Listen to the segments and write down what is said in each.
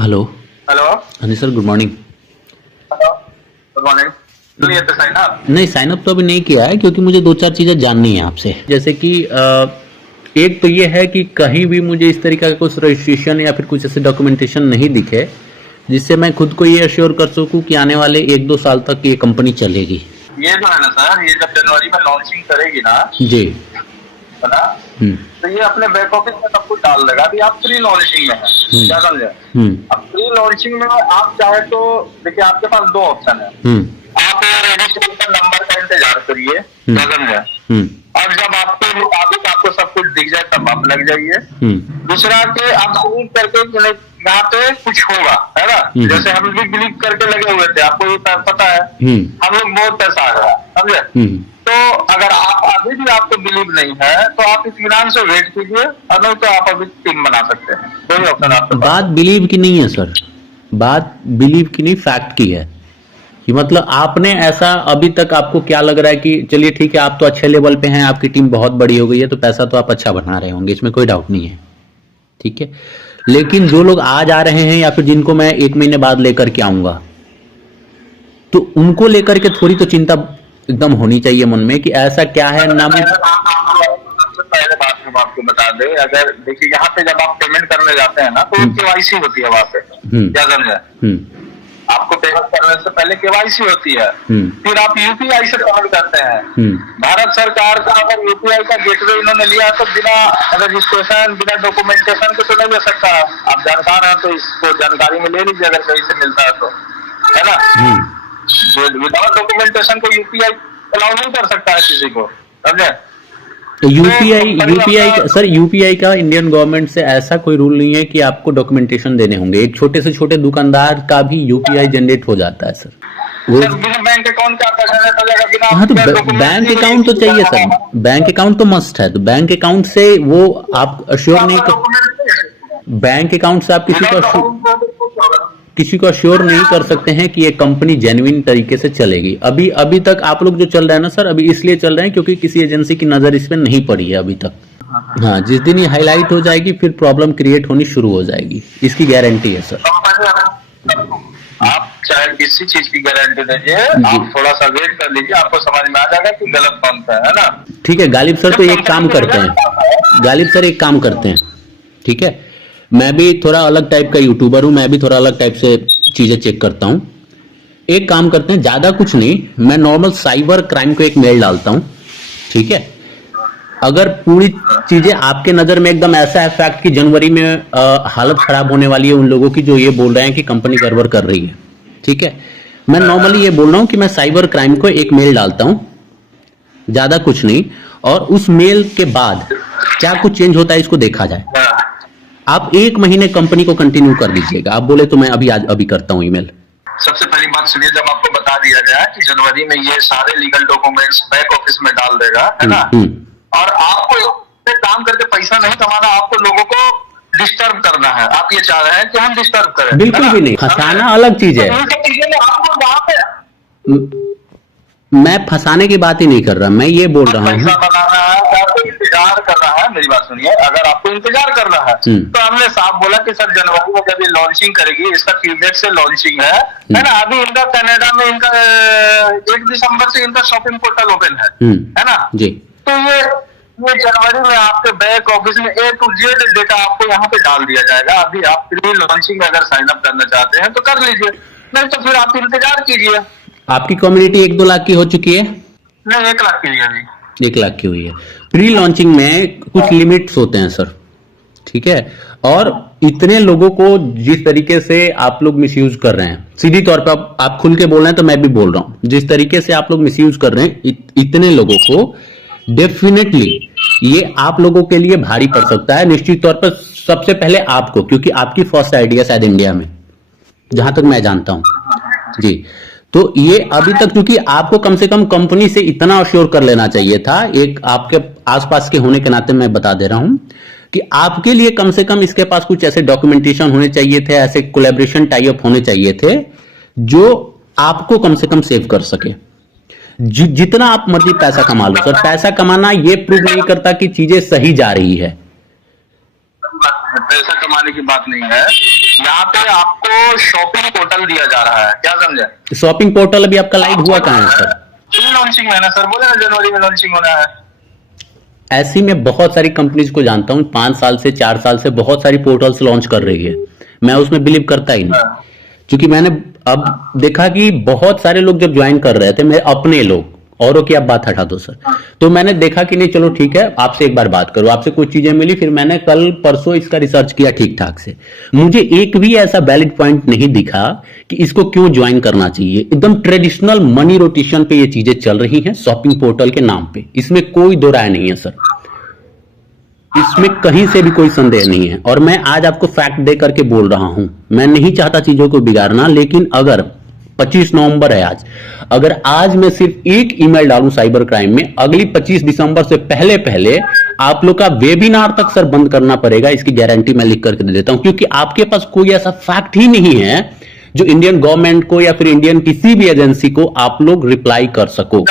Hello. Hello. हाँ ji sir, good morning. Hello, good morning. चलिए तो साइन अप। नहीं, साइन अप तो अभी नहीं किया है क्योंकि मुझे दो चार चीज़ें जाननी है आपसे। जैसे कि एक तो ये है कि कहीं भी मुझे इस तरीके का कुछ रजिस्ट्रेशन या फिर कुछ ऐसे डॉक्यूमेंटेशन नहीं दिखे जिससे मैं खुद को ये अश्योर कर सकूं कि आने वाले 1-2 साल तक ये कंपनी चलेगी। ये जो है ना सर, ये जब जनवरी में लॉन्चिंग करेगी ना, जी। है ना, हम्म। तो ये अपने बैक ऑफिस में सब कुछ डाल देगा। अभी आप प्री लॉन्चिंग में है, क्या समझे। हम्म। अब प्री लॉन्चिंग में आप चाहे तो देखिए, आपके पास दो ऑप्शन है। हम्म। आप रजिस्ट्रेशन नंबर का इंतजार करिए, क्या समझे। हम्म। और जब आपके मुताबिक आपको सब कुछ दिख जाए तब आप लग जाइए। दूसरा कि आप बिलीव करके कि नहीं, यहाँ पे कुछ होगा, है ना। जैसे हम भी बिलीव करके लगे हुए थे, आपको ये पता है, हम लोग बहुत पैसा आ गया, समझे। तो अगर आप अभी भी आपको बिलीव नहीं है तो आप इत्मीनान से वेट कीजिए, और नहीं तो आप अभी टीम बना सकते हैं। कोई ऑप्शन आपके पास। बात बिलीव की नहीं है सर, बात बिलीव की नहीं, फैक्ट की है कि मतलब आपने ऐसा अभी तक आपको क्या लग रहा है कि चलिए ठीक है, आप तो अच्छे लेवल पे हैं, आपकी टीम बहुत बड़ी हो गई है, तो पैसा तो आप अच्छा बना रहे होंगे, इसमें कोई डाउट नहीं है, ठीक है। लेकिन जो लोग आज आ रहे हैं या फिर जिनको मैं 1 महीने बाद लेकर के आऊंगा, तो उनको लेकर के थोड़ी तो चिंता एकदम होनी चाहिए मन में कि ऐसा क्या है ना। सबसे पहले बात हम आपको बता दें, अगर देखिए यहाँ पे जब आप पेमेंट करने जाते हैं ना, तो केवाईसी होती है वहां पे, क्या समझे। आपको पेमेंट करने से पहले केवाईसी होती है, फिर आप यूपीआई से पेमेंट करते हैं। भारत सरकार का अगर यूपीआई का गेटवे इन्होंने लिया तो बिना रजिस्ट्रेशन, बिना डॉक्यूमेंटेशन के तो नहीं ले सकता। आप जानकार हैं तो इसको जानकारी में ले लीजिए, अगर कहीं से मिलता है तो, है ना। विदाउट डॉक्यूमेंटेशन को यूपीआई अलाउ नहीं कर सकता है किसी को, समझे। तो यूपीआई सर, यूपीआई का इंडियन गवर्नमेंट से ऐसा कोई रूल नहीं है कि आपको डॉक्यूमेंटेशन देने होंगे। एक छोटे से छोटे दुकानदार का भी यूपीआई जनरेट हो जाता है सर। वो बिना बैंक अकाउंट का आपका जनरेट हो जाएगा, बिना। हाँ, तो बैंक अकाउंट तो चाहिए सर, बैंक अकाउंट तो मस्ट है। तो बैंक अकाउंट से वो आप अश्योर नहीं कर, बैंक अकाउंट से आप किसी को अश्योर नहीं कर सकते हैं कि ये कंपनी जेन्युइन तरीके से चलेगी। अभी तक आप लोग जो चल रहा है ना सर, अभी इसलिए चल रहे हैं क्योंकि किसी एजेंसी की नजर इस पे नहीं पड़ी है अभी तक। हाँ, जिस दिन ये हाईलाइट हो जाएगी फिर प्रॉब्लम क्रिएट होनी शुरू हो जाएगी, इसकी गारंटी है सर। आप चाहे किसी चीज की गारंटी दीजिए, आप थोड़ा सा वेट कर लीजिए, आपको समझ में आ जाएगा कि गलत कौन सा है ना। ठीक है गालिब सर, तो एक काम करते हैं, गालिब सर एक काम करते हैं, ठीक है। मैं भी थोड़ा अलग टाइप का यूट्यूबर हूं, मैं भी थोड़ा अलग टाइप से चीजें चेक करता हूं। एक काम करते हैं, ज्यादा कुछ नहीं, मैं नॉर्मल साइबर क्राइम को एक मेल डालता हूं, ठीक है। अगर पूरी चीजें आपके नजर में एकदम ऐसा है फैक्ट कि जनवरी में हालत खराब होने वाली है उन लोगों की जो ये बोल रहे हैं कि कंपनी गड़बड़ कर रही है, ठीक है। मैं नॉर्मली ये बोल रहा हूं कि मैं साइबर क्राइम को एक मेल डालता हूं, ज्यादा कुछ नहीं, और उस मेल के बाद क्या कुछ चेंज होता है इसको देखा जाए। आप 1 महीने कंपनी को कंटिन्यू कर दीजिएगा। आप बोले तो मैं अभी करता हूं ईमेल। सबसे पहली बात सुनिए, जब आपको बता दिया गया कि जनवरी में ये सारे लीगल डॉक्यूमेंट्स बैक ऑफिस में डाल देगा, है ना, और आपको काम करके पैसा नहीं कमाना, आपको लोगों को डिस्टर्ब करना है। आप ये चाह रहे हैं कि हम डिस्टर्ब करें? बिल्कुल भी नहीं, फंसाना अलग चीज है। आपको वहां पे मैं फंसाने की बात ही नहीं कर रहा, मैं ये बोल रहा हूँ पैसा बनाना है, आपको इंतजार करना है। मेरी बात सुनिए, अगर आपको इंतजार करना है तो हमने साफ बोला कि सर जनवरी में जब ये लॉन्चिंग करेगी, इसका क्यूबेक से लॉन्चिंग है ना। अभी इनका कनाडा में इनका 1 दिसंबर से इनका शॉपिंग पोर्टल ओपन है ना जी। तो ये जनवरी में आपके बैक ऑफिस में A to Z डेटा आपको यहाँ पे डाल दिया जाएगा। अभी आप प्री लॉन्चिंग अगर साइन अप करना चाहते हैं तो कर लीजिए, नहीं तो फिर आप इंतजार कीजिए। आपकी कम्युनिटी 1-2 लाख की हो चुकी है? नहीं, 1 लाख की है। 1 लाख की हुई है। प्री लॉन्चिंग में कुछ लिमिट्स होते हैं सर, ठीक है। और इतने लोगों को जिस तरीके से आप लोग मिसयूज कर रहे हैं, सीधी तौर पर आप खुल के बोल रहे हैं तो मैं भी बोल रहा हूं, जिस तरीके से आप लोग मिसयूज कर रहे हैं इतने लोगों को, डेफिनेटली ये आप लोगों के लिए भारी पड़ सकता है। निश्चित तौर पर सबसे पहले आपको, क्योंकि आपकी फर्स्ट आइडिया शायद इंडिया में, जहां तक मैं जानता हूं जी। तो ये अभी तक, क्योंकि आपको कम से कम कंपनी से इतना अश्योर कर लेना चाहिए था, एक आपके आसपास के होने के नाते मैं बता दे रहा हूं कि आपके लिए कम से कम इसके पास कुछ ऐसे डॉक्यूमेंटेशन होने चाहिए थे, ऐसे कोलैबोरेशन टाई अप होने चाहिए थे जो आपको कम से कम सेव कर सके। जितना आप मर्जी पैसा कमा लो सर, पैसा कमाना ये प्रूव नहीं करता कि चीजें सही जा रही है। पैसा कमाने की बात नहीं है, यहाँ पे आपको शॉपिंग पोर्टल दिया जा रहा है, क्या समझे? शॉपिंग पोर्टल अभी आपका लाइव हुआ कहाँ है सर? प्री लॉन्चिंग में है ना सर, बोले ना जनवरी में लॉन्चिंग होना है। ऐसी मैं बहुत सारी कंपनीज को जानता हूँ, 5 साल से 4 साल से बहुत सारी पोर्टल्स लॉन्च कर रही है, मैं उसमें बिलीव करता ही नहीं, क्योंकि मैंने अब देखा कि बहुत सारे लोग जब ज्वाइन कर रहे थे, मेरे अपने लोग, औरों की आप बात हटा दो सर, तो मैंने देखा कि नहीं चलो ठीक है आपसे एक बार बात करो, आपसे कुछ चीजें मिली, फिर मैंने कल परसों इसका रिसर्च किया ठीक ठाक से, मुझे एक भी ऐसा वैलिड पॉइंट नहीं दिखा कि इसको क्यों ज्वाइन करना चाहिए। एकदम ट्रेडिशनल मनी रोटेशन पे ये चीजें चल रही हैं शॉपिंग पोर्टल के नाम पे, इसमें कोई दो राय नहीं है सर, इसमें कहीं से भी कोई संदेह नहीं है। और मैं आज आपको फैक्ट दे करके बोल रहा हूं, मैं नहीं चाहता चीजों को बिगाड़ना, लेकिन अगर 25 नवंबर है आज, अगर आज मैं सिर्फ एक ईमेल डालूं साइबर क्राइम में, अगली 25 दिसंबर से पहले पहले आप लोग का वेबिनार तक सर बंद करना पड़ेगा, इसकी गारंटी मैं लिख करके दे देता हूं, क्योंकि आपके पास कोई ऐसा फैक्ट ही नहीं है जो इंडियन गवर्नमेंट को या फिर इंडियन किसी भी एजेंसी को आप लोग रिप्लाई कर सको।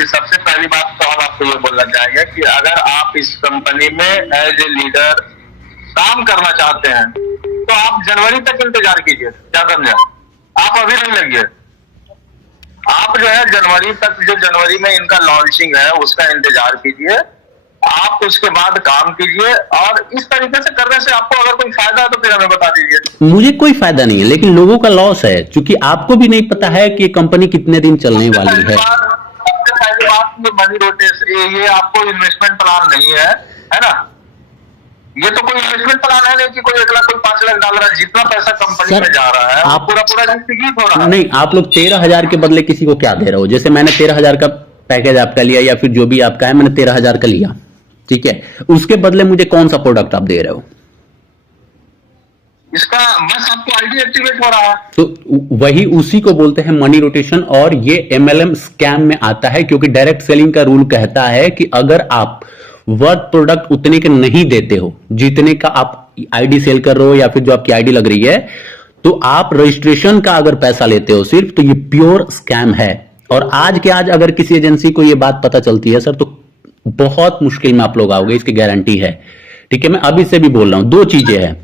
सबसे पहली बात तो हम आपको ये बोलना चाहेंगे कि अगर आप इस कंपनी में एज ए लीडर काम करना चाहते हैं तो आप जनवरी तक इंतजार कीजिए, क्या समझे? आप अभी नहीं लगिए, आप जो है जनवरी तक, जो जनवरी में इनका लॉन्चिंग है उसका इंतजार कीजिए, आप उसके बाद काम कीजिए, और इस तरीके से करने से आपको अगर कोई फायदा है तो फिर हमें बता दीजिए। मुझे कोई फायदा नहीं है, लेकिन लोगों का लॉस है, क्योंकि आपको भी नहीं पता है कि कंपनी कितने दिन चलने वाली है। मनी रोटेशन ये आपको इन्वेस्टमेंट प्लान नहीं है ना? ये तो कोई इन्वेस्टमेंट प्लान है नहीं कि कोई 1 लाख कोई 5 लाख डाल रहा है, जितना पैसा कंपनी में जा रहा है आप पूरा डिस्ट्रीब्यूट हो रहा है। नहीं, आप लोग 13,000 के बदले किसी को क्या दे रहे हो? जैसे मैंने 13,000 का पैकेज आपका लिया, या फिर जो भी आपका है, मैंने 13,000 का लिया, ठीक है, उसके बदले मुझे कौन सा प्रोडक्ट आप दे रहे हो? इसका बस आपको आईडी एक्टिवेट हो रहा है। तो वही उसी को बोलते हैं मनी रोटेशन, और ये एमएलएम स्कैम में आता है, क्योंकि डायरेक्ट सेलिंग का रूल कहता है कि अगर आप वर्क प्रोडक्ट उतने के नहीं देते हो जितने का आप आईडी सेल कर रहे हो, या फिर जो आपकी आईडी लग रही है, तो आप रजिस्ट्रेशन का अगर पैसा लेते हो सिर्फ, तो ये प्योर स्कैम है। और आज के आज अगर किसी एजेंसी को ये बात पता चलती है सर, तो बहुत मुश्किल में आप लोग आओगे, इसकी गारंटी है, ठीक है। मैं अभी से भी बोल रहा हूं, दो चीजें हैं,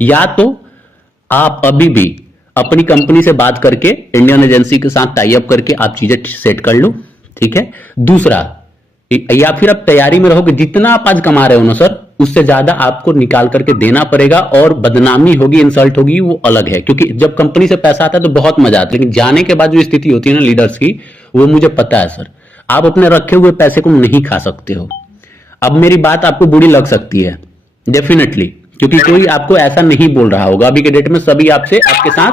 या तो आप अभी भी अपनी कंपनी से बात करके इंडियन एजेंसी के साथ टाई अप करके आप चीजें सेट कर लो, ठीक है। दूसरा, या फिर आप तैयारी में रहो कि जितना आप आज कमा रहे हो ना सर, उससे ज्यादा आपको निकाल करके देना पड़ेगा, और बदनामी होगी, इंसल्ट होगी, वो अलग है। क्योंकि जब कंपनी से पैसा आता है तो बहुत मजा आता है, लेकिन जाने के बाद जो स्थिति होती है ना लीडर्स की, वो मुझे पता है सर। आप अपने रखे हुए पैसे को नहीं खा सकते हो। अब मेरी बात आपको बुरी लग सकती है डेफिनेटली, क्योंकि कोई आपको ऐसा नहीं बोल रहा होगा। अभी के डेट में सभी आपसे, आपके साथ,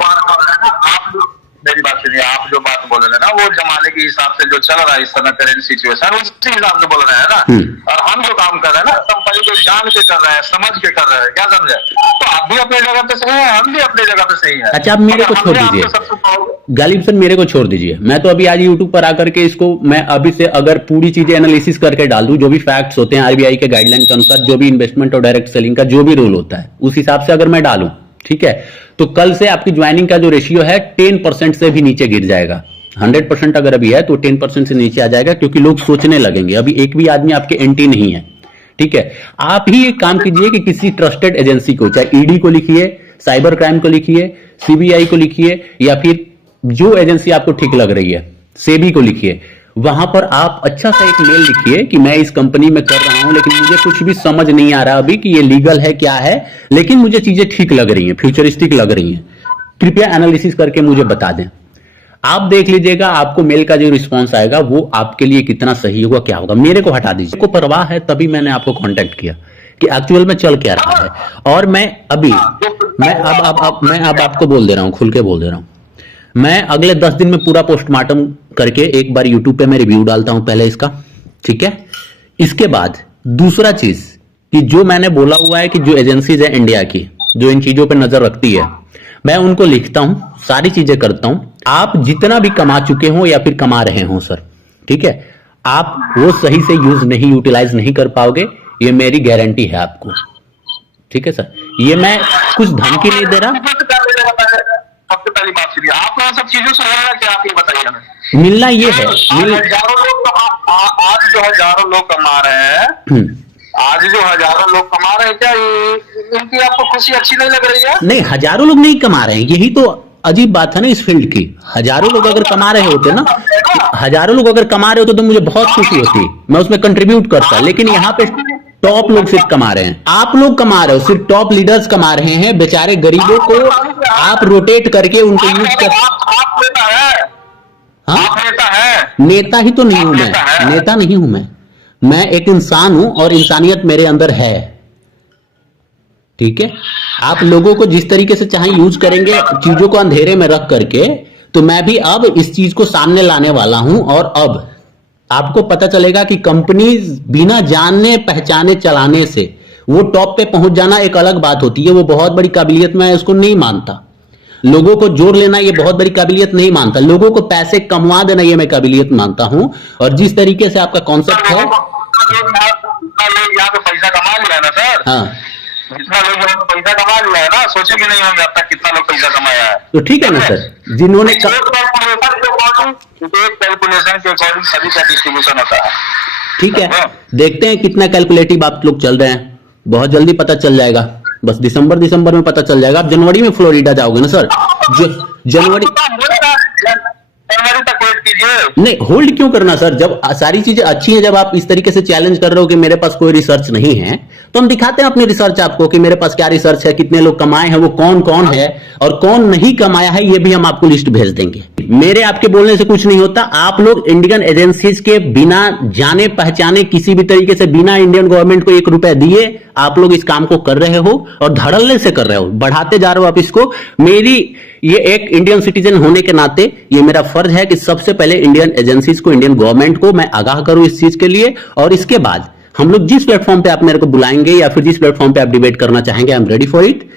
मेरी बात सुनिए, आप जो बात बोल रहे हैं ना, वो जमाने के हिसाब से जो चल रहा है इस समय करेंट सिचुएशन, उसी हिसाब से बोल रहे हैं ना। और हम जो काम कर रहे हैं ना, कंपनी को जान के कर रहे हैं, समझ के कर रहे हैं, क्या समझे? तो आप भी अपनी जगह पे सही है, हम भी अपनी जगह पे सही है। अच्छा, आप मेरे को छोड़ दीजिए गालिब सर, मेरे को छोड़ दीजिए। मैं तो अभी आज यूट्यूब पर आकर के इसको, मैं अभी से अगर पूरी चीजें एनालिसिस करके डाल दूं, जो भी फैक्ट्स होते हैं आरबीआई के गाइडलाइन के अनुसार, जो भी इन्वेस्टमेंट और डायरेक्ट सेलिंग का जो भी रूल होता है, उस हिसाब से अगर मैं डालूं, ठीक है, तो कल से आपकी ज्वाइनिंग का जो रेशियो है 10% से भी नीचे गिर जाएगा। 100% अगर अभी है तो 10% से नीचे आ जाएगा, क्योंकि लोग सोचने लगेंगे अभी एक भी आदमी आपके एंटी नहीं है, ठीक है। आप ही एक काम कीजिए कि किसी ट्रस्टेड एजेंसी को, चाहे ईडी को लिखिए, साइबर क्राइम को लिखिए, सीबीआई को लिखिए, या फिर जो एजेंसी आपको ठीक लग रही है, सेबी को लिखिए, वहां पर आप अच्छा सा एक मेल लिखिए कि मैं इस कंपनी में कर रहा हूं, लेकिन मुझे कुछ भी समझ नहीं आ रहा अभी कि ये लीगल है क्या है, लेकिन मुझे चीजें ठीक लग रही हैं, फ्यूचरिस्टिक लग रही हैं, कृपया एनालिसिस करके मुझे बता दें। आप देख लीजिएगा, आपको मेल का जो रिस्पॉन्स आएगा वो आपके लिए कितना सही होगा, क्या होगा। मेरे को हटा दीजिए, को परवाह है तभी मैंने आपको कांटेक्ट किया कि एक्चुअल में चल क्या रहा है। और मैं अभी, मैं अब आपको बोल दे रहा हूं, खुल के बोल दे रहा हूं, मैं अगले 10 दिन में पूरा पोस्टमार्टम करके एक बार यूट्यूब पे मैं रिव्यू डालता हूं पहले इसका, ठीक है। इसके बाद दूसरा चीज कि जो मैंने बोला हुआ है कि जो एजेंसीज है इंडिया की जो इन चीजों पे नजर रखती है, मैं उनको लिखता हूं, सारी चीजें करता हूं। आप जितना भी कमा चुके हो या फिर कमा रहे हो सर, ठीक है, आप वो सही से यूज नहीं, यूटिलाइज नहीं कर पाओगे, ये मेरी गारंटी है आपको, ठीक है सर। ये मैं कुछ धमकी नहीं दे रहा। सबसे पहली बात सुनिए, आप सब चीजों से मिलना क्या, आप ये बताइए हमें। मिलना ये है, हजारों लोग, आज जो हजारों लोग कमा रहे हैं, आज जो हजारों लोग कमा रहे हैं, क्या इनकी आपको खुशी अच्छी नहीं लग रही है? नहीं, हजारों लोग नहीं कमा रहे हैं, यही तो अजीब बात है ना इस फील्ड की। हजारों लोग अगर कमा रहे होते ना, हजारों लोग अगर कमा रहे होते तो मुझे बहुत खुशी होती, मैं उसमें कंट्रीब्यूट करता। लेकिन यहाँ पे टॉप लोग सिर्फ कमा रहे हैं, आप लोग कमा रहे हो, सिर्फ टॉप लीडर्स कमा रहे हैं। बेचारे गरीबों को आप रोटेट करके उनको यूज कर। आप नेता है, हाँ, आप नेता है। नेता ही तो नहीं हूं मैं, नेता नहीं हूं मैं एक इंसान हूं और इंसानियत मेरे अंदर है। ठीक है, आप लोगों को जिस तरीके से चाहे यूज करेंगे चीजों को अंधेरे में रख करके, तो मैं भी अब इस चीज को सामने लाने वाला हूं। और अब आपको पता चलेगा कि कंपनीज बिना जानने पहचाने चलाने से वो टॉप पे पहुंच जाना एक अलग बात होती है, वो बहुत बड़ी काबिलियत मैं इसको नहीं मानता। लोगों को जोड़ लेना ये बहुत बड़ी काबिलियत नहीं मानता, लोगों को पैसे कमवा देना ये मैं काबिलियत मानता हूं। और जिस तरीके से आपका कॉन्सेप्ट है, यहाँ पे पैसा कमा लिया ना सर, हाँ, जितना लोग यहाँ पे पैसा कमा लिया है ना, सोचे भी नहीं होंगे अब तक कितना लोग पैसा कमाया है। तो ठीक है ना सर, जिन्होंने कैलकुलेशन के अकॉर्डिंग सभी का डिस्ट्रीब्यूशन होता है। ठीक है, देखते हैं कितना कैलकुलेटिव आप लोग चल रहे हैं, बहुत जल्दी पता चल जाएगा। बस दिसंबर में पता चल जाएगा। आप जनवरी में फ्लोरिडा जाओगे ना सर? जनवरी तक वेट कीजिए। नहीं, होल्ड क्यों करना सर? जब सारी चीजें अच्छी हैं, जब आप इस तरीके से चैलेंज कर रहे हो कि मेरे पास कोई रिसर्च नहीं है, तो हम दिखाते हैं अपनी रिसर्च आपको कि मेरे पास क्या रिसर्च है, कितने लोग कमाए हैं, वो कौन कौन है और कौन नहीं कमाया है, ये भी हम आपको लिस्ट भेज देंगे। मेरे आपके बोलने से कुछ नहीं होता। आप लोग इंडियन एजेंसीज के बिना जाने पहचाने, किसी भी तरीके से बिना इंडियन गवर्नमेंट को 1 रुपया दिए आप लोग इस काम को कर रहे हो और धड़ल्ले से कर रहे हो, बढ़ाते जा रहे हो आप इसको। मेरी ये एक इंडियन सिटीजन होने के नाते ये मेरा फर्ज है कि सबसे पहले इंडियन एजेंसीज को, इंडियन गवर्नमेंट को मैं आगाह करूं इस चीज के लिए। और इसके बाद हम लोग जिस प्लेटफॉर्म पे आप मेरे को बुलाएंगे या फिर जिस प्लेटफॉर्म पे आप डिबेट करना चाहेंगे, I am ready for it.